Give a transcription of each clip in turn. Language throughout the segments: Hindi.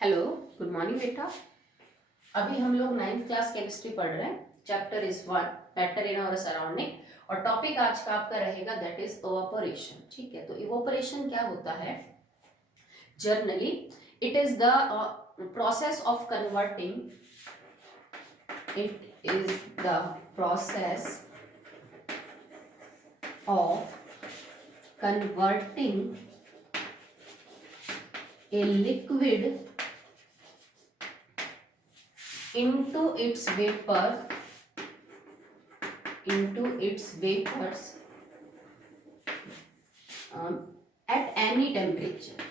हेलो, गुड मॉर्निंग बेटा। अभी हम लोग 9th क्लास केमिस्ट्री पढ़ रहे हैं। चैप्टर इज 1 मैटर इन और सराउंडिंग और टॉपिक आज का आपका रहेगा दैट इज इवोपोरेशन। ठीक है, तो इवोपोरेशन क्या होता है? Generally it is the process of converting it is the process of converting a liquid into its vapors at any temperature.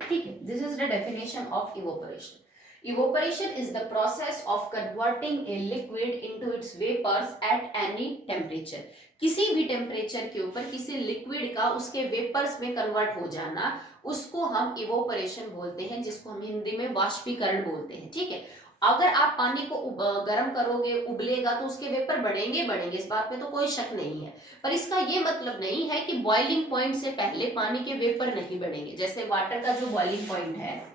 ठीक है, this is the definition of evaporation. Evaporation is the process of converting a liquid into its vapors at any temperature. किसी भी टेम्परेचर के ऊपर किसी लिक्विड का उसके वेपर्स में कन्वर्ट हो जाना, उसको हम इवोपरेशन बोलते हैं, जिसको हम हिंदी में वाष्पीकरण बोलते हैं। ठीक है, अगर आप पानी को गर्म करोगे, उबलेगा तो उसके वेपर बढ़ेंगे बढ़ेंगे, इस बात में तो कोई शक नहीं है। पर इसका ये मतलब नहीं है कि बॉइलिंग पॉइंट से पहले पानी के वेपर नहीं बढ़ेंगे। जैसे वाटर का जो बॉइलिंग पॉइंट है,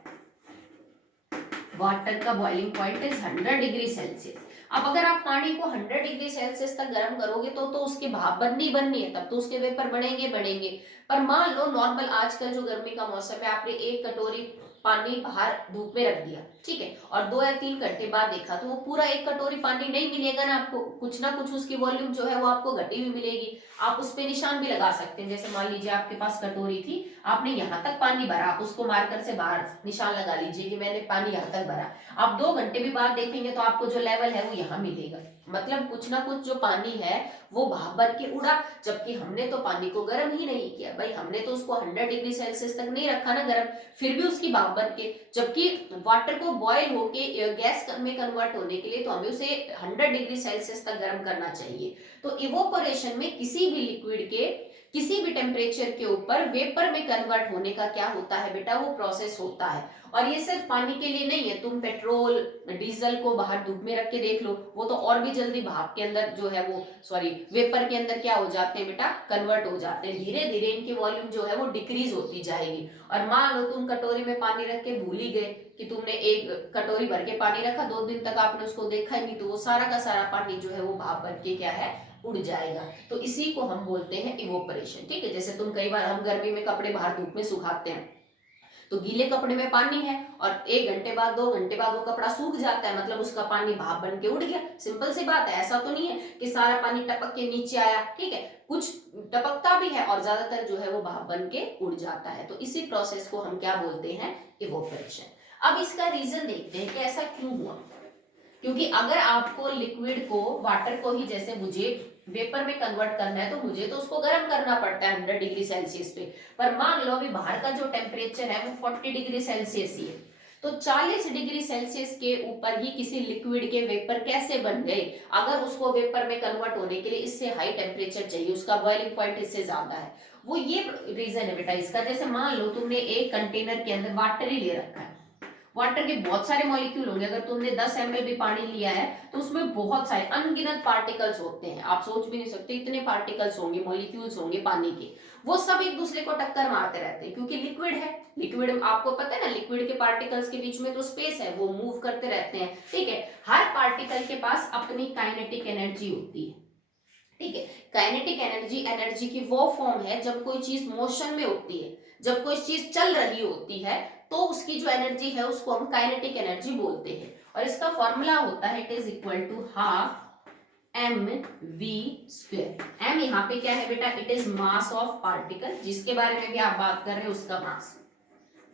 वाटर का boiling point is 100 degree Celsius. अब अगर आप पानी को 100 डिग्री सेल्सियस तक गर्म करोगे तो उसकी भाप बननी है, तब तो उसके वेपर बढ़ेंगे बढ़ेंगे। पर मान लो नॉर्मल आजकल जो गर्मी का मौसम है, आपने एक कटोरी पानी बाहर धूप में रख दिया, ठीक है, और 2 या 3 घंटे बाद देखा तो वो पूरा एक कटोरी पानी नहीं मिलेगा ना आपको, कुछ ना कुछ उसकी वॉल्यूम जो है वो आपको घटी हुई मिलेगी। आप उस पे निशान भी लगा सकते हैं। जैसे मान लीजिए आपके पास कटोरी थी, आपने यहाँ तक पानी भरा, आप उसको मार्कर से बाहर निशान लगा लीजिए कि मैंने पानी यहाँ तक भरा। आप 2 घंटे भी बाद देखेंगे तो आपको जो लेवल है वो यहाँ मिलेगा। मतलब कुछ ना कुछ जो पानी है वो भाप बन के उड़ा, जबकि हमने तो पानी को गर्म ही नहीं किया भाई, हमने तो उसको 100 डिग्री सेल्सियस तक नहीं रखा ना गर्म, फिर भी उसकी भाप बन के, जबकि वाटर को बॉयल होके गैस में कन्वर्ट होने के लिए तो हमें उसे 100 डिग्री सेल्सियस तक गर्म करना चाहिए। तो इवोपोरेशन में किसी भी लिक्विड के किसी भी टेम्परेचर के ऊपर वेपर में कन्वर्ट होने का क्या होता है बेटा, वो प्रोसेस होता है। और ये सिर्फ पानी के लिए नहीं है, तुम पेट्रोल डीजल को बाहर धूप में रख के देख लो, वो तो और भी जल्दी भाप के अंदर जो है वो वेपर के अंदर क्या हो जाते हैं बेटा, कन्वर्ट हो जाते हैं। धीरे धीरे इनकी वॉल्यूम जो है वो डिक्रीज होती जाएगी। और मान लो तुम कटोरी में पानी रख के भूल ही गए कि तुमने एक कटोरी भर के पानी रखा, 2 दिन तक आपने उसको देखा ही नहीं, तो वो सारा का सारा पानी जो है वो भाप बन के क्या है, उड़ जाएगा। तो इसी को हम बोलते हैं इवोपरेशन। ठीक है, जैसे तुम कई बार हम गर्मी में कपड़े बाहर धूप में सुखाते हैं, तो गीले कपड़े में पानी है और 1 घंटे बाद 2 घंटे बाद वो कपड़ा सूख जाता है, मतलब उसका पानी भाप बन के उड़ गया। सिंपल सी बात है, ऐसा तो नहीं है कि सारा पानी टपक के नीचे आया। ठीक है, कुछ टपकता भी है और ज्यादातर जो है वो भाप बन के उड़ जाता है। तो इसी प्रोसेस को हम क्या बोलते हैं, इवोपरेशन। अब इसका रीजन देखते हैं कि ऐसा क्यों हुआ। क्योंकि अगर आपको लिक्विड को, वाटर को ही जैसे मुझे वेपर में कन्वर्ट करना है तो मुझे तो उसको गर्म करना पड़ता है 100 डिग्री सेल्सियस पे। पर मान लो अभी बाहर का जो टेम्परेचर है वो 40 डिग्री सेल्सियस ही है, तो 40 डिग्री सेल्सियस के ऊपर ही किसी लिक्विड के वेपर कैसे बन गए? अगर उसको वेपर में कन्वर्ट होने के लिए इससे हाई टेम्परेचर चाहिए, उसका बॉइलिंग पॉइंट इससे ज्यादा है, वो ये रीजन है बेटा इसका। जैसे मान लो तुमने एक कंटेनर के अंदर वाटर ही ले रखा है, वाटर के बहुत सारे मॉलिक्यूल होंगे। अगर तुमने 10 ml भी पानी लिया है तो उसमें बहुत सारे अनगिनत पार्टिकल्स होते हैं, आप सोच भी नहीं सकते इतने पार्टिकल्स होंगे, मॉलिक्यूल्स होंगे पानी के। वो सब एक दूसरे को टक्कर मारते रहते हैं क्योंकि लिक्विड है। लिक्विड आपको पता है ना, लिक्विड के पार्टिकल्स के बीच में तो स्पेस है, वो मूव करते रहते हैं। ठीक है, हर पार्टिकल के पास अपनी काइनेटिक एनर्जी होती है। ठीक है, काइनेटिक एनर्जी एनर्जी की वो फॉर्म है जब कोई चीज मोशन में होती है, जब कोई चीज चल रही होती है तो उसकी जो एनर्जी है उसको हम काइनेटिक एनर्जी बोलते हैं। और इसका फॉर्मूला होता है it is equal to half mv²। m यहाँ पे क्या है बेटा, it is mass of particle, जिसके बारे में भी आप बात कर रहे हैं उसका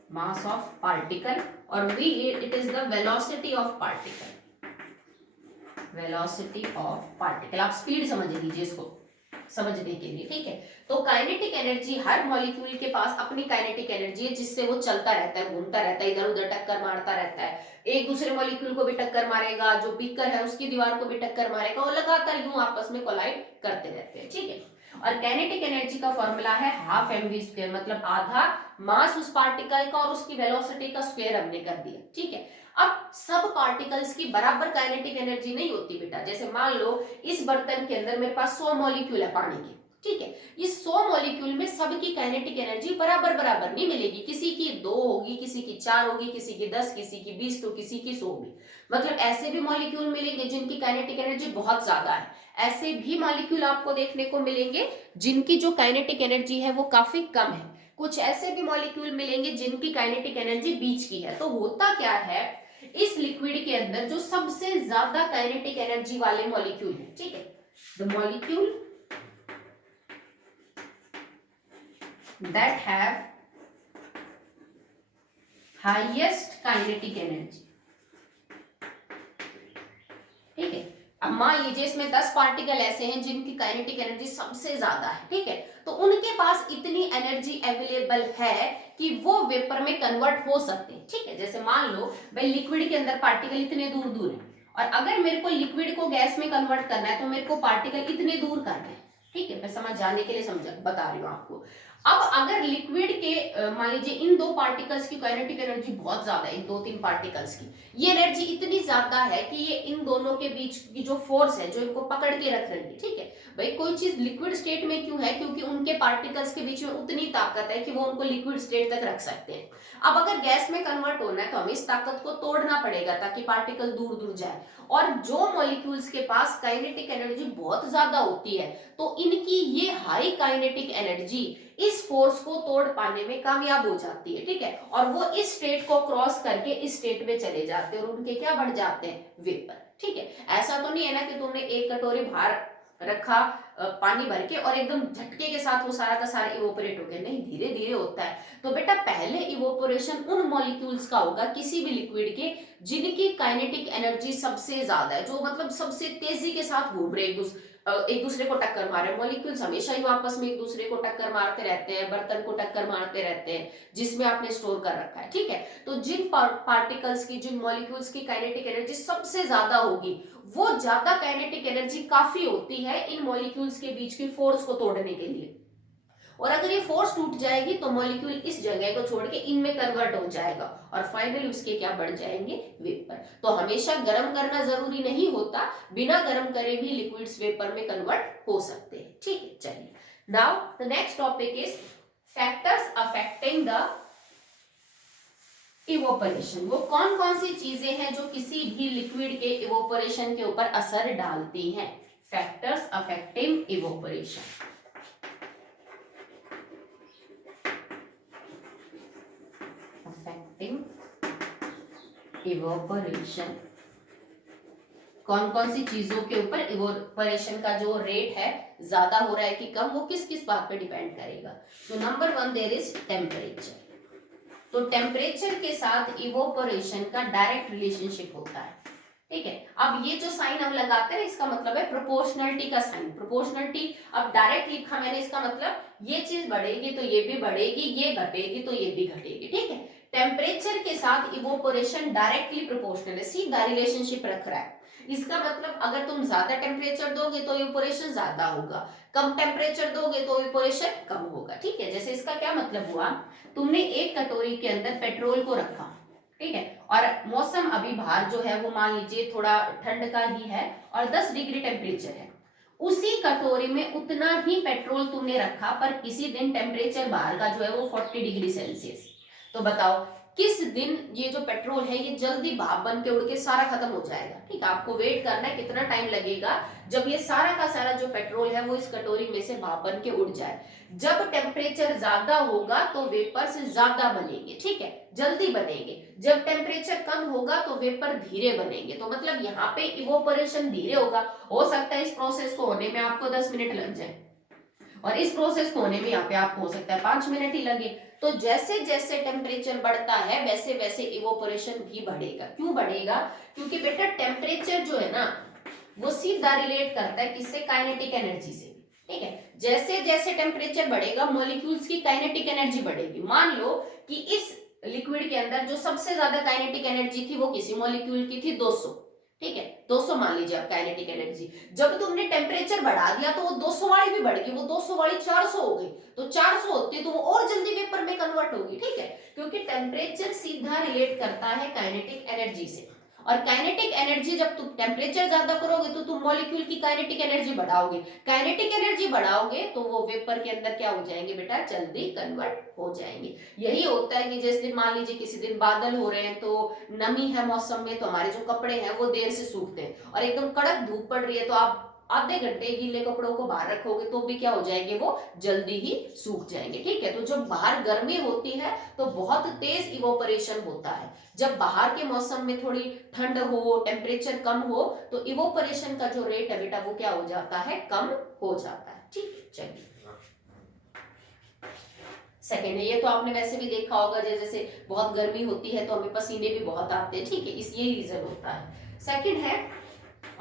मास ऑफ पार्टिकल, और v it is the velocity of particle, velocity of particle. आप स्पीड समझ लीजिए इसको समझने के लिए। ठीक है, तो काइनेटिक एनर्जी, हर मॉलिक्यूल के पास अपनी काइनेटिक एनर्जी है जिससे वो चलता रहता है, घूमता रहता है, इधर उधर टक्कर मारता रहता है। एक दूसरे मॉलिक्यूल को भी टक्कर मारेगा, जो बीकर है उसकी दीवार को भी टक्कर मारेगा, और लगातार यूं आपस में कोलाइड करते रहते हैं। ठीक है, और काइनेटिक एनर्जी का फॉर्मूला है हाफ mv², मतलब आधा मास उस पार्टिकल का और उसकी वेलोसिटी का स्क्वायर हमने कर दिया। ठीक है, अब सब पार्टिकल्स की बराबर काइनेटिक एनर्जी नहीं होती बेटा। जैसे मान लो इस बर्तन के अंदर मेरे पास 100 मॉलिक्यूल है पानी के, ठीक है। ये 100 मॉलिक्यूल में सबकी काइनेटिक एनर्जी बराबर बराबर नहीं मिलेगी, किसी की 2 होगी, किसी की 4 होगी, किसी की 10, किसी की 20, तो किसी की 100 होगी। मतलब ऐसे भी मॉलिक्यूल मिलेंगे जिनकी काइनेटिक एनर्जी बहुत ज्यादा है, ऐसे भी मॉलिक्यूल आपको देखने को मिलेंगे जिनकी जो काइनेटिक एनर्जी है वो काफी कम है। कुछ ऐसे भी मॉलिक्यूल मिलेंगे जिनकी काइनेटिक एनर्जी बीच की है। तो होता क्या है, इस लिक्विड के अंदर जो सबसे ज्यादा काइनेटिक एनर्जी वाले मॉलिक्यूल है, ठीक है, the molecule that have highest kinetic energy, ठीक है। अब मान लीजिए इसमें 10 पार्टिकल ऐसे हैं जिनकी काइनेटिक एनर्जी सबसे ज्यादा है, ठीक है, तो उनके पास इतनी एनर्जी अवेलेबल है कि वो वेपर में कन्वर्ट हो सकते हैं, ठीक है। जैसे मान लो भाई लिक्विड के अंदर पार्टिकल इतने दूर दूर है, और अगर मेरे को लिक्विड को गैस में कन्वर्ट करना है तो मेरे को पार्टिकल इतने दूर करना है, ठीक है, मैं समझ जाने के लिए समझा बता रही हूँ आपको। अब अगर लिक्विड के मान लीजिए इन 2 पार्टिकल्स की काइनेटिक एनर्जी बहुत ज्यादा है, इन 2-3 पार्टिकल्स की ये एनर्जी इतनी ज्यादा है कि ये इन दोनों के बीच की जो फोर्स है जो इनको पकड़ के रख रही है, ठीक है। भाई कोई चीज लिक्विड स्टेट में क्यों है, क्योंकि उनके पार्टिकल्स के बीच में उतनी ताकत है कि वो उनको लिक्विड स्टेट तक रख सकते हैं। अब अगर गैस में कन्वर्ट होना है तो हमें इस ताकत को तोड़ना पड़ेगा ताकि पार्टिकल दूर दूर जाए, और जो मॉलिक्यूल्स के पास काइनेटिक एनर्जी बहुत ज्यादा होती है तो इनकी ये हाई काइनेटिक एनर्जी इस फोर्स को तोड़ पाने में कामयाब हो जाती है, ठीक है, और वो इस स्टेट को क्रॉस करके इस स्टेट में चले जाते हैं और उनके क्या बढ़ जाते हैं, वेपर, ठीक है। ऐसा तो नहीं है ना कि तुमने एक कटोरी बाहर रखा पानी भर के और एकदम झटके के साथ वो सारा का सारा इवोपरेट हो गया, नहीं, धीरे धीरे होता है। तो बेटा पहले इवोपोरेशन उन मॉलिक्यूल्स का होगा किसी भी लिक्विड के जिनकी काइनेटिक एनर्जी सबसे ज्यादा है, जो मतलब सबसे तेजी के साथ घूम रहे एक दूसरे को टक्कर मारे। मॉलिक्यूल्स हमेशा ही आपस में एक दूसरे को टक्कर मारते रहते हैं, बर्तन को टक्कर मारते रहते हैं जिसमें आपने स्टोर कर रखा है, ठीक है। तो जिन पार्टिकल्स की, जिन मॉलिक्यूल्स की काइनेटिक एनर्जी सबसे ज्यादा होगी वो ज्यादा काइनेटिक एनर्जी काफी होती है इन मॉलिक्यूल्स के बीच की फोर्स को तोड़ने के लिए, और अगर ये फोर्स टूट जाएगी तो मॉलिक्यूल इस जगह को छोड़ के इनमें कन्वर्ट हो जाएगा और फाइनली उसके क्या बढ़ जाएंगे, वेपर। तो हमेशा गर्म करना जरूरी नहीं होता, बिना गर्म करे भी लिक्विड्स वेपर में कन्वर्ट हो सकते हैं, ठीक है। चलिए, now the next topic is factors affecting the evaporation. वो कौन कौन सी चीजें हैं जो किसी भी लिक्विड के इवोपरेशन के ऊपर असर डालती हैं। Factors affecting evaporation. इवोपरेशन कौन कौन सी चीजों के ऊपर इवोपरेशन का जो रेट है ज्यादा हो रहा है कि कम, वो किस किस बात पे डिपेंड करेगा। तो नंबर 1 देयर इज टेम्परेचर। तो टेम्परेचर के साथ इवोपरेशन का डायरेक्ट रिलेशनशिप होता है, ठीक है। अब ये जो साइन हम लगाते हैं इसका मतलब है प्रोपोर्शनलिटी का साइन। प्रोपोर्शनलिटी अब डायरेक्ट लिखा मैंने, इसका मतलब ये चीज बढ़ेगी तो ये भी बढ़ेगी, ये घटेगी तो ये भी घटेगी, ठीक है। टेम्परेचर के साथ इवोपोरेशन डायरेक्टली प्रोपोर्शनल है, सीधा रिलेशनशिप रख रहा है। इसका मतलब अगर तुम ज्यादा टेम्परेचर दोगे तो इवोपोरेशन ज्यादा होगा, कम टेम्परेचर दोगे तो इवोपोरेशन कम होगा, ठीक है। जैसे इसका क्या मतलब हुआ, तुमने एक कटोरी के अंदर पेट्रोल को रखा, ठीक है, और मौसम अभी बाहर जो है वो मान लीजिए थोड़ा ठंड का ही है और 10 डिग्री टेम्परेचर है। उसी कटोरी में उतना ही पेट्रोल तुमने रखा पर किसी दिन टेम्परेचर बाहर का जो है वो 40 डिग्री सेल्सियस। तो बताओ किस दिन ये जो पेट्रोल है ये जल्दी भाप बन के उड़ के सारा खत्म हो जाएगा, ठीक है। आपको वेट करना है कितना टाइम लगेगा जब ये सारा का सारा जो पेट्रोल है वो इस कटोरी में से भाप बन के उड़ जाए। जब टेम्परेचर ज्यादा होगा तो वेपर से ज्यादा बनेंगे, ठीक है, जल्दी बनेंगे। जब टेम्परेचर कम होगा तो वेपर धीरे बनेंगे। तो मतलब यहाँ पे इवोपरेशन धीरे होगा, हो सकता है इस प्रोसेस को होने में आपको 10 मिनट लग जाए और इस प्रोसेस को होने में यहाँ पे आपको हो सकता है 5 मिनट ही लगे। तो जैसे जैसे टेम्परेचर बढ़ता है वैसे वैसे इवोपोरेशन भी बढ़ेगा। क्यों बढ़ेगा, क्योंकि बेटा टेम्परेचर जो है ना वो सीधा रिलेट करता है किससे, काइनेटिक एनर्जी से, ठीक है। जैसे जैसे टेम्परेचर बढ़ेगा मॉलिक्यूल्स की काइनेटिक एनर्जी बढ़ेगी। मान लो कि इस लिक्विड के अंदर जो सबसे ज्यादा काइनेटिक एनर्जी थी वो किसी मॉलिक्यूल की थी 200, ठीक है, 200 मान लीजिए आप काइनेटिक एनर्जी। जब तुमने टेम्परेचर बढ़ा दिया तो वो 200 वाली भी बढ़ गई, वो 200 वाली 400 हो गई। तो 400 होती है तो वो और जल्दी वेपर में कन्वर्ट होगी, ठीक है, क्योंकि टेम्परेचर सीधा रिलेट करता है काइनेटिक एनर्जी से। और काइनेटिक एनर्जी, जब तुम टेम्परेचर ज्यादा करोगे तो तुम मॉलिक्यूल की काइनेटिक एनर्जी बढ़ाओगे, काइनेटिक एनर्जी बढ़ाओगे तो वो वेपर के अंदर क्या हो जाएंगे बेटा, जल्दी कन्वर्ट हो जाएंगे। यही होता है कि जैसे मान लीजिए किसी दिन बादल हो रहे हैं तो नमी है मौसम में, तो हमारे जो कपड़े हैं वो देर से सूखते हैं, और एकदम कड़क धूप पड़ रही है तो आप आधे घंटे गीले कपड़ों को बाहर रखोगे तो भी क्या हो जाएंगे, वो जल्दी ही सूख जाएंगे। ठीक है, तो जब बाहर गर्मी होती है तो बहुत तेज इवोपरेशन होता है। जब बाहर के मौसम में थोड़ी ठंड हो, टेम्परेचर कम हो, तो इवोपरेशन का जो रेट है बेटा वो क्या हो जाता है, कम हो जाता है। ठीक है, चलिए सेकेंड है, ये तो आपने वैसे भी देखा होगा, जैसे बहुत गर्मी होती है तो हमें पसीने भी बहुत आते हैं। ठीक है, इस यही रीजन होता है। सेकेंड है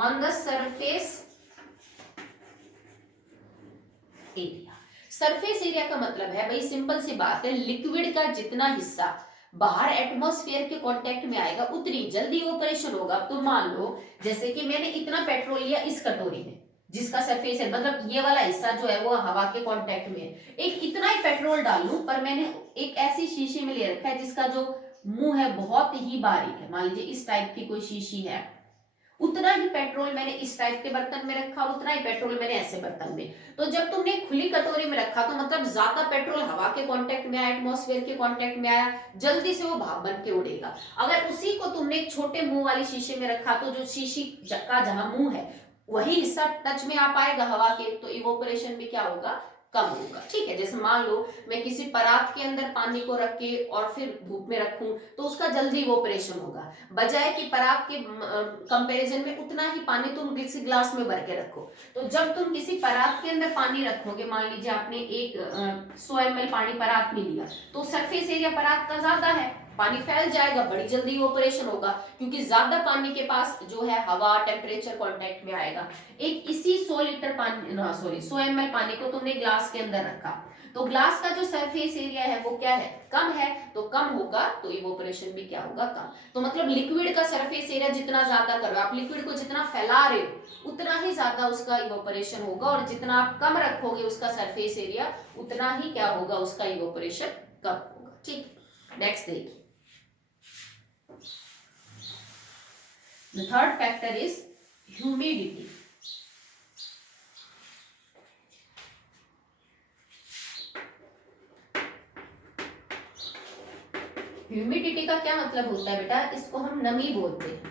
on the surface area. Surface area का मतलब है भाई, सिंपल सी बात है, लिक्विड का जितना हिस्सा बाहर एटमॉस्फेयर के कांटेक्ट में आएगा उतनी जल्दी ऑपरेशन होगा। तो मान लो जैसे कि मैंने इतना पेट्रोल लिया इस कटोरी में, जिसका सरफेस है मतलब ये वाला हिस्सा जो है वो हवा के कांटेक्ट में है, एक इतना ही पेट्रोल डालूं, पर मैंने एक ऐसी शीशी में ले रखा है जिसका जो मुंह है बहुत ही बारीक है, मान लीजिए इस टाइप की कोई शीशी है, उतना ही पेट्रोल मैंने इस टाइप के बर्तन में रखा और उतना ही पेट्रोल मैंने ऐसे बर्तन में। तो जब तुमने खुली कटोरी में रखा तो मतलब ज्यादा पेट्रोल हवा के कांटेक्ट में आया, एटमॉस्फेयर के कांटेक्ट में आया, जल्दी से वो भाप बन के उड़ेगा। अगर उसी को तुमने एक छोटे मुंह वाली शीशे में रखा तो जो शीशी का जहां मुंह है वही हिस्सा टच में आ पाएगा हवा के, तो इवोपरेशन भी क्या होगा, कम होगा। ठीक है, जैसे मान लो मैं किसी परात के अंदर पानी को रख के और फिर धूप में रखूं तो उसका जल्दी इवोपरेशन होगा, बजाय कि परात के कंपैरिजन में उतना ही पानी तुम किसी ग्लास में भर के रखो। तो जब तुम किसी परात के अंदर पानी रखोगे, मान लीजिए आपने एक 100 ml पानी परात में लिया, तो सरफेस एरिया परात का ज्यादा है, पानी फैल जाएगा, बड़ी जल्दी ऑपरेशन होगा, क्योंकि ज्यादा पानी के पास जो है हवा टेम्परेचर कांटेक्ट में आएगा। एक इसी 100 लीटर पानी, सॉरी 100 ml पानी को तुमने ग्लास के अंदर रखा, तो ग्लास का जो सरफेस एरिया है वो क्या है, कम है, तो कम होगा तो इवोपरेशन भी क्या होगा, कम। तो मतलब लिक्विड का सरफेस एरिया जितना ज्यादा करो, आप लिक्विड को जितना फैला रहे हो उतना ही ज्यादा उसका इवोपरेशन होगा, और जितना आप कम रखोगे उसका सरफेस एरिया उतना ही क्या होगा, उसका इवोपरेशन कम होगा। ठीक, नेक्स्ट देखिए, the third factor is humidity। Humidity का क्या मतलब होता है बेटा, इसको हम नमी बोलते हैं।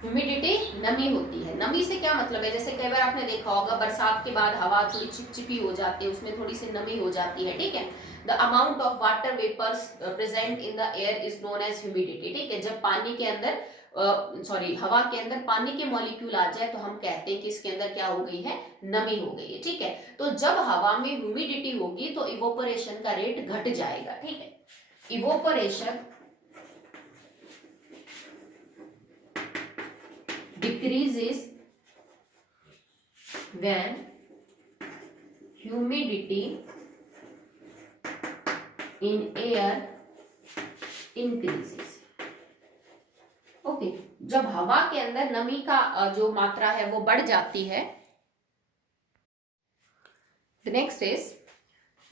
ह्यूमिडिटी नमी होती है। नमी से क्या मतलब है, जैसे कई बार आपने देखा होगा बरसात के बाद हवा थोड़ी चिपचिपी हो जाती है, उसमें थोड़ी सी नमी हो जाती है। ठीक है, the amount of water vapours present in the air is known as humidity. ठीक है, जब पानी के अंदर हवा के अंदर पानी के मॉलिक्यूल आ जाए तो हम कहते हैं कि इसके अंदर क्या हो गई है, नमी हो गई है। ठीक है, तो जब हवा में ह्यूमिडिटी होगी तो इवोपरेशन का रेट घट जाएगा। ठीक है, evaporation decreases when humidity in air increases। Okay, जब हवा के अंदर नमी का जो मात्रा है वो बढ़ जाती है। नेक्स्ट इज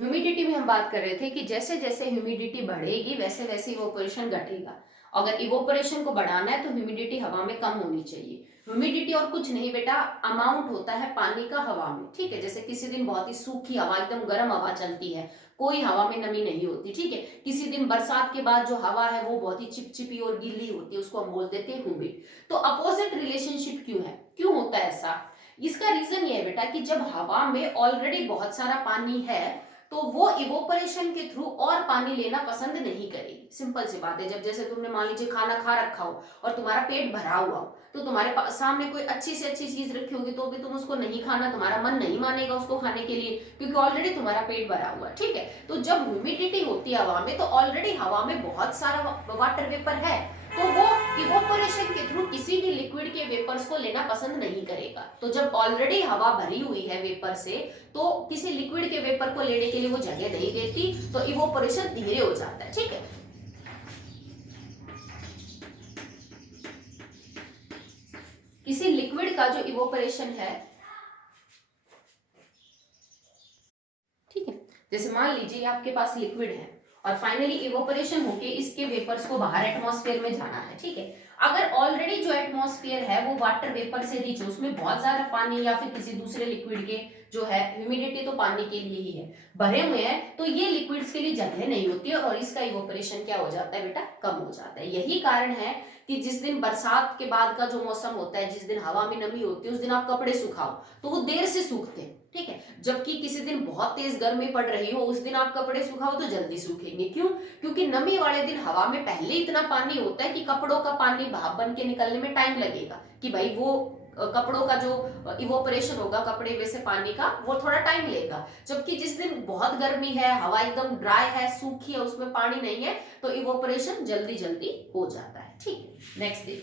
ह्यूमिडिटी में हम बात कर रहे थे कि जैसे जैसे ह्यूमिडिटी बढ़ेगी वैसे वैसे इवोपरेशन घटेगा। अगर इवोपरेशन को बढ़ाना है तो ह्यूमिडिटी हवा में कम होनी चाहिए। ह्यूमिडिटी और कुछ नहीं बेटा, अमाउंट होता है पानी का हवा में। ठीक है, जैसे किसी दिन बहुत ही सूखी हवा, एकदम गर्म हवा चलती है, कोई हवा में नमी नहीं होती। ठीक है, किसी दिन बरसात के बाद जो हवा है वो बहुत ही चिपचिपी और गीली होती है, उसको हम बोल देते हैं ह्यूमिड। तो अपोजिट रिलेशनशिप क्यों है, क्यों होता है ऐसा? इसका रीजन ये है बेटा कि जब हवा में ऑलरेडी बहुत सारा पानी है तो वो इवोपरेशन के थ्रू और पानी लेना पसंद नहीं करेगी। सिंपल सी बात है, जब जैसे तुमने मान लीजिए खाना खा रखा हो और तुम्हारा पेट भरा हुआ हो, तो तुम्हारे सामने कोई अच्छी से अच्छी चीज रखी होगी तो भी तुम उसको नहीं खाना, तुम्हारा मन नहीं मानेगा उसको खाने के लिए, क्योंकि ऑलरेडी तुम्हारा पेट भरा हुआ। ठीक है, तो जब ह्यूमिडिटी होती है हवा में तो ऑलरेडी हवा में बहुत सारा वाटर वेपर है, तो वो इवोपरेशन के थ्रू किसी भी लिक्विड के वेपर्स को लेना पसंद नहीं करेगा। तो जब ऑलरेडी हवा भरी हुई है वेपर से, तो किसी लिक्विड के वेपर को लेने के लिए वो जगह नहीं देती, तो इवोपरेशन धीरे हो जाता है। ठीक है, किसी लिक्विड का जो इवोपरेशन है, ठीक है, जैसे मान लीजिए आपके पास लिक्विड है और फाइनली इवोपरेशन होके इसके वेपर्स को बाहर एटमॉस्फेयर में जाना है, ठीक है। अगर ऑलरेडी जो एटमॉस्फेयर है वो वाटर वेपर से रिच है, उसमें बहुत ज्यादा पानी या फिर किसी दूसरे लिक्विड के जो है, ह्यूमिडिटी तो पानी के लिए ही है, भरे हुए हैं, तो ये लिक्विड्स के लिए जगह नहीं होती है और इसका इवोपरेशन क्या हो जाता है बेटा, कम हो जाता है। यही कारण है कि जिस दिन बरसात के बाद का जो मौसम होता है, जिस दिन हवा में नमी होती है, उस दिन आप कपड़े सुखाओ तो वो देर से सूखते हैं, ठीक है। जबकि किसी दिन बहुत तेज गर्मी पड़ रही हो, उस दिन आप कपड़े सुखाओ तो जल्दी सूखेंगे। क्यों? क्योंकि नमी वाले दिन हवा में पहले इतना पानी होता है कि कपड़ों का पानी भाप बन के निकलने में टाइम लगेगा, कि भाई वो कपड़ों का जो इवोपरेशन होगा कपड़े में से पानी का, वो थोड़ा टाइम लेगा। जबकि जिस दिन बहुत गर्मी है, हवा एकदम ड्राई है, सूखी है, उसमें पानी नहीं है, तो इवोपरेशन जल्दी जल्दी हो जाता है, ठीक है। नेक्स्ट डे,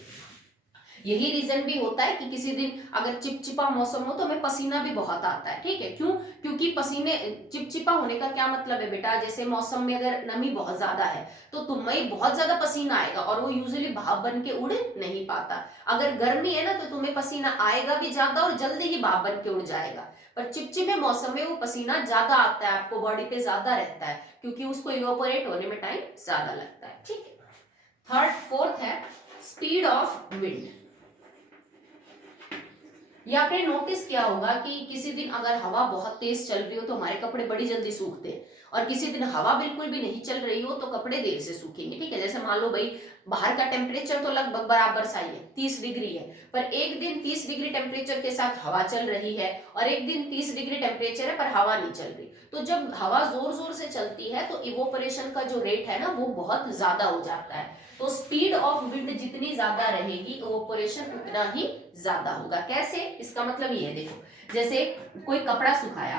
यही रीजन भी होता है कि किसी दिन अगर चिपचिपा मौसम हो तो हमें पसीना भी बहुत आता है, ठीक है। क्यों? क्योंकि पसीने, चिपचिपा होने का क्या मतलब है बेटा, जैसे मौसम में अगर नमी बहुत ज्यादा है तो तुम्हें बहुत ज्यादा पसीना आएगा और वो यूजुअली भाप बन के उड़ नहीं पाता। अगर गर्मी है ना तो तुम्हें पसीना आएगा भी ज्यादा और जल्दी ही भाप बन के उड़ जाएगा। पर चिपचिपे मौसम में वो पसीना ज्यादा आता है, आपको बॉडी पे ज्यादा रहता है, क्योंकि उसको इवोपोरेट होने में टाइम ज्यादा लगता है, ठीक है। फोर्थ है स्पीड ऑफ विंड। ये आपने नोटिस किया होगा कि किसी दिन अगर हवा बहुत तेज चल रही हो तो हमारे कपड़े बड़ी जल्दी सूखते हैं, और किसी दिन हवा बिल्कुल भी नहीं चल रही हो तो कपड़े देर से सूखेंगे, ठीक है। जैसे मान लो भाई बाहर का टेम्परेचर तो लगभग बराबर सा ही है, 30 डिग्री है, पर एक दिन 30 डिग्री टेम्परेचर के साथ हवा चल रही है और एक दिन 30 डिग्री टेम्परेचर है पर हवा नहीं चल रही। तो जब हवा जोर जोर से चलती है तो इवोपरेशन का जो रेट है ना वो बहुत ज्यादा हो जाता है। तो स्पीड ऑफ विंड जितनी ज्यादा रहेगी इवोपरेशन उतना ही ज्यादा होगा। कैसे? इसका मतलब ये है, देखो जैसे कोई कपड़ा सुखाया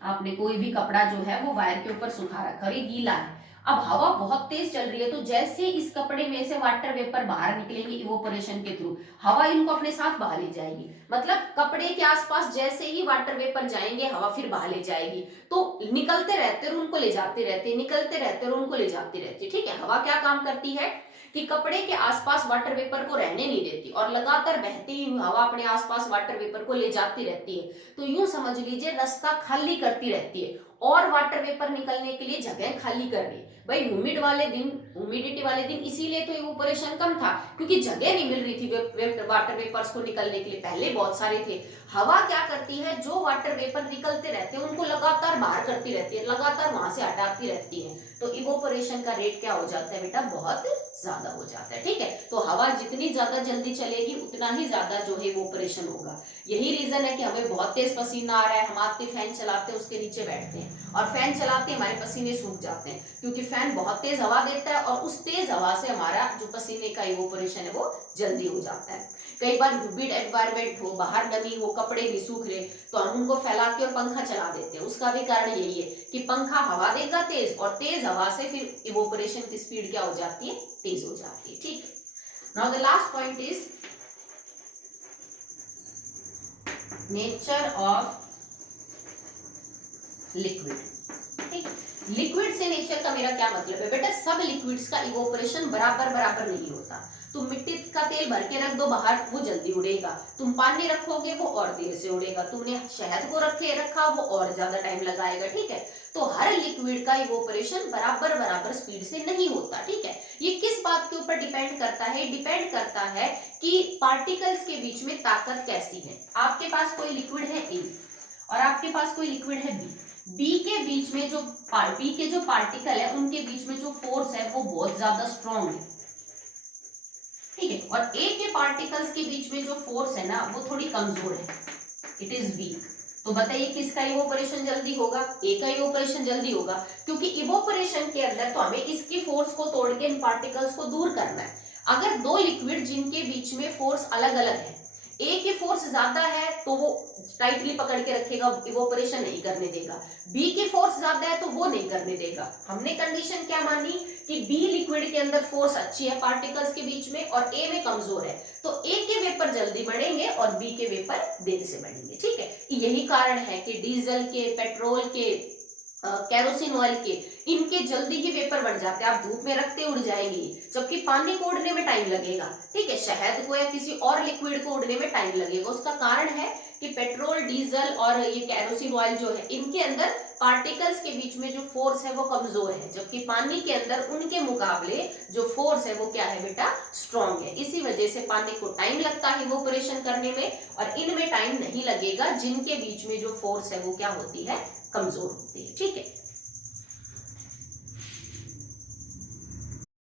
आपने कोई भी कपड़ा जो है वो वायर के ऊपर सुखा रखा और ये गीला है, अब हवा बहुत तेज चल रही है, तो जैसे इस कपड़े में से वाटर वेपर बाहर निकलेंगे इवोपरेशन के थ्रू, हवा इनको अपने साथ बहा ले जाएगी। मतलब कपड़े के आसपास जैसे ही वाटर वेपर जाएंगे हवा फिर बहा ले जाएगी, तो निकलते रहते और उनको ले जाते रहते, निकलते रहते और उनको ले जाती रहती, ठीक है। हवा क्या काम करती है कि कपड़े के आसपास वाटर वेपर को रहने नहीं देती और लगातार बहती हुई हवा अपने आसपास वाटर वेपर को ले जाती रहती है। तो यूं समझ लीजिए रास्ता खाली करती रहती है और वाटर वेपर निकलने के लिए जगह खाली कर रही है। भाई ह्यूमिडिटी वाले दिन इसीलिए तो इवोपरेशन कम था, क्योंकि जगह नहीं मिल रही थी वाटर वेपर्स को निकलने के लिए, पहले बहुत सारे थे। हवा क्या करती है, जो वाटर वेपर निकलते रहते हैं उनको लगातार बाहर करती रहती है, लगातार वहां से हटाती रहती है, तो इवोपरेशन का रेट क्या हो जाता है बेटा, बहुत ज्यादा हो जाता है, ठीक है। तो हवा जितनी ज्यादा जल्दी चलेगी उतना ही ज्यादा जो है इवोपरेशन होगा। यही रीजन है कि हमें बहुत तेज पसीना आ रहा है, हम आते फैन चलाते हैं उसके नीचे बैठते हैं और फैन चलाते हमारे पसीने सूख जाते हैं, क्योंकि फैन बहुत तेज हवा देता है और उस तेज हवा से हमारा जो पसीने का इवोपरेशन है वो जल्दी हो जाता है। कई बार ह्यूमिड एनवायरमेंट हो, बाहर नमी हो, कपड़े भी सूख रहे, तो हम उनको फैला के और पंखा चला देते हैं। उसका भी कारण यही है कि पंखा हवा देगा तेज और तेज हवा से फिर इवोपरेशन की स्पीड क्या हो जाती है, तेज हो जाती है, ठीक है। Now the last point is nature of liquid, ठीक। लिक्विड से नेचर का मेरा क्या मतलब है बेटा, सब लिक्विड्स का इवोपरेशन बराबर नहीं होता। तुम मिट्टी का तेल भर के रख दो बाहर, वो जल्दी उड़ेगा, तुम पानी रखोगे वो और देर से उड़ेगा, तुमने शहद को रखा वो और ज्यादा टाइम लगाएगा, ठीक है। तो हर लिक्विड का इवोपरेशन बराबर स्पीड से नहीं होता, ठीक है। ये किस बात के ऊपर डिपेंड करता है? डिपेंड करता है कि पार्टिकल्स के बीच में ताकत कैसी है। आपके पास कोई लिक्विड है ए और आपके पास कोई लिक्विड है बी के बीच में जो बी के जो पार्टिकल है उनके बीच में जो फोर्स है वो बहुत ज्यादा स्ट्रॉन्ग है, ठीक है। और ए के पार्टिकल्स के बीच में जो फोर्स है ना वो थोड़ी कमजोर है, इट इज वीक। तो बताइए किसका इवोपरेशन जल्दी होगा? ए का इवोपरेशन जल्दी होगा, क्योंकि इवोपरेशन के अंदर तो हमें इसकी फोर्स को तोड़ के इन पार्टिकल्स को दूर करना है। अगर दो लिक्विड जिनके बीच में फोर्स अलग अलग है, ए की फोर्स ज्यादा है तो वो टाइटली पकड़ के रखेगा, इवोपरेशन नहीं करने देगा, बी की फोर्स ज्यादा है तो वो नहीं करने देगा। हमने कंडीशन क्या मानी कि बी लिक्विड के अंदर फोर्स अच्छी है पार्टिकल्स के बीच में और ए में कमजोर है, तो ए के वेपर जल्दी बढ़ेंगे और बी के वेपर देर से बढ़ेंगे, ठीक है। यही कारण है कि डीजल के, पेट्रोल के कैरोसिन ऑयल के, इनके जल्दी ही वेपर बन जाते हैं, आप धूप में रखते उड़ जाएंगे, जबकि पानी को उड़ने में टाइम लगेगा। ठीक है, शहद को या किसी और लिक्विड को उड़ने में टाइम लगेगा। उसका कारण है कि पेट्रोल, डीजल और ये कैरोसिन ऑयल जो है, इनके अंदर पार्टिकल्स के बीच में जो फोर्स है वो कमजोर है, जबकि पानी के अंदर उनके मुकाबले जो फोर्स है वो क्या है बेटा, स्ट्रॉन्ग है। इसी वजह से पानी को टाइम लगता है इवोपोरेशन करने में, और इनमें टाइम नहीं लगेगा, जिनके बीच में जो फोर्स है वो क्या होती है, कमजोर होती है। ठीक है,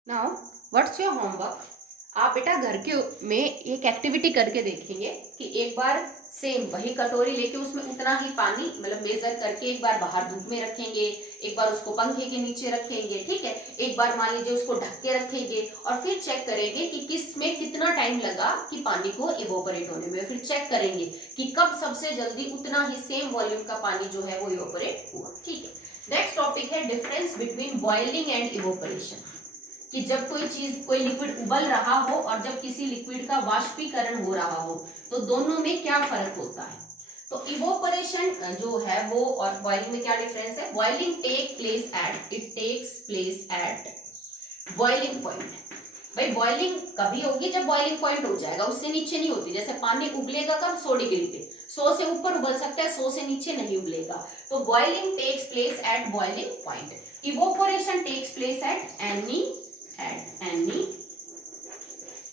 नाउ व्हाट्स योर होमवर्क। आप बेटा घर के में एक एक्टिविटी करके देखेंगे कि एक बार सेम वही कटोरी लेके उसमें उतना ही पानी मतलब मेजर करके एक बार बाहर धूप में रखेंगे, एक बार उसको पंखे के नीचे रखेंगे, ठीक है, एक बार मान लीजिए उसको ढक के रखेंगे, और फिर चेक करेंगे कि किस में कितना टाइम लगा कि पानी को इवोपरेट होने में। फिर चेक करेंगे कि कब सबसे जल्दी उतना ही सेम वॉल्यूम का पानी जो है वो इवोपरेट हुआ। ठीक है, नेक्स्ट टॉपिक है difference between boiling and evaporation, कि जब कोई चीज, कोई लिक्विड उबल रहा हो और जब किसी लिक्विड का वाष्पीकरण हो रहा हो, तो दोनों में क्या फर्क होता है। तो इवोपरेशन जो है वो और बॉइलिंग में क्या डिफरेंस है। Boiling takes place at boiling point. भाई बॉइलिंग कभी होगी जब बॉइलिंग पॉइंट हो जाएगा, उससे नीचे नहीं होती। जैसे पानी उबलेगा कब, 100 डिग्री पे, 100 से ऊपर उबल सकता है, 100 से नीचे नहीं उबलेगा। तो boiling takes place at boiling point, evaporation takes place at any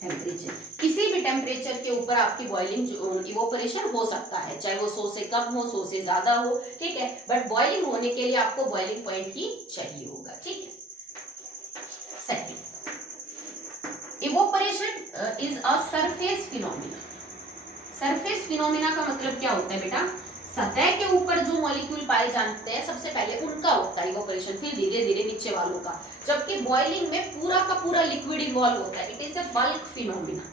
temperature. किसी भी टेम्परेचर के ऊपर आपकी बॉइलिंग इवोपोरेशन हो सकता है, चाहे वो 100 से कम हो, 100 से ज्यादा हो, ठीक है, बट बॉइलिंग होने के लिए आपको बॉइलिंग पॉइंट ही चाहिए होगा। ठीक है, second, evaporation is a surface phenomena. Surface phenomena का मतलब क्या होता है बेटा, सतह के ऊपर जो मॉलिक्यूल पाए जाते हैं सबसे पहले उनका होता है इवोपोरेशन, फिर धीरे धीरे नीचे वालों का। जबकि बॉइलिंग में पूरा का पूरा लिक्विड इन्वॉल्व होता है। It is a bulk phenomena,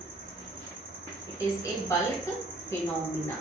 it is a bulk phenomena.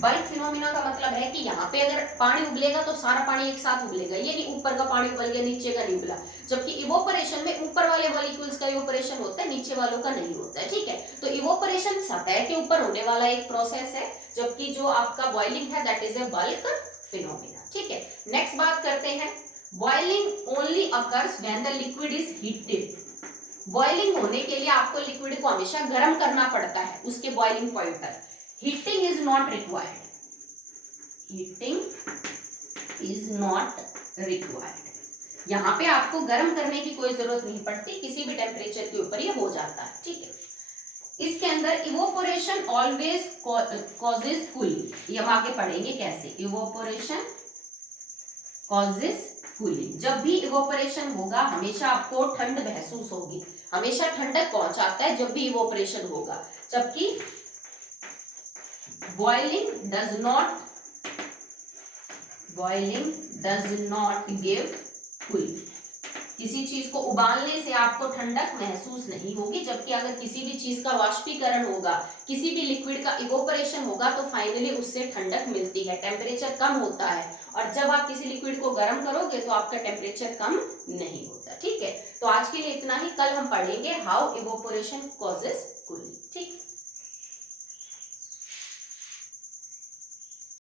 Bulk phenomena का मतलब है कि यहाँ पे अगर पानी उबलेगा तो सारा पानी एक साथ उबलेगा, ये नहीं ऊपर का पानी उबल गया नीचे का नहीं उबला। जबकि इवोपोरेशन में ऊपर वाले मॉलिक्यूल्स का इवोपोरेशन होता है, नीचे वालों का नहीं होता है। ठीक है, तो इवोपोरेशन सतह के ऊपर होने वाला एक प्रोसेस है, जबकि जो आपका बॉइलिंग है that is a bulk phenomena. ठीक है, नेक्स्ट बात करते हैं, boiling only occurs when the liquid is heated. Boiling होने के लिए आपको लिक्विड को हमेशा गर्म करना पड़ता है उसके बॉइलिंग पॉइंट तक। Heating is not required, heating is not required. यहाँ पे आपको गर्म करने की कोई जरूरत नहीं पड़ती, किसी भी टेम्परेचर के ऊपर ये हो जाता है। ठीक है, इसके अंदर इवोपोरेशन ऑलवेज कॉजेज कूलिंग, ये हम आगे पढ़ेंगे कैसे। इवोपोरेशन कॉजेज कूलिंग, जब भी इवोपोरेशन होगा हमेशा आपको ठंड महसूस होगी, हमेशा ठंडक पहुंचाता है जब भी इवोपोरेशन होगा। जबकि boiling does not give cooling. किसी चीज को उबालने से आपको ठंडक महसूस नहीं होगी, जबकि अगर किसी भी चीज का वाष्पीकरण होगा, किसी भी लिक्विड का इवोपोरेशन होगा तो फाइनली उससे ठंडक मिलती है, टेम्परेचर कम होता है। और जब आप किसी लिक्विड को गर्म करोगे तो आपका टेम्परेचर कम नहीं होता। ठीक है, तो आज के लिए इतना ही, कल हम पढ़ेंगे हाउ इवोपोरेशन कॉजेस कूलिंग।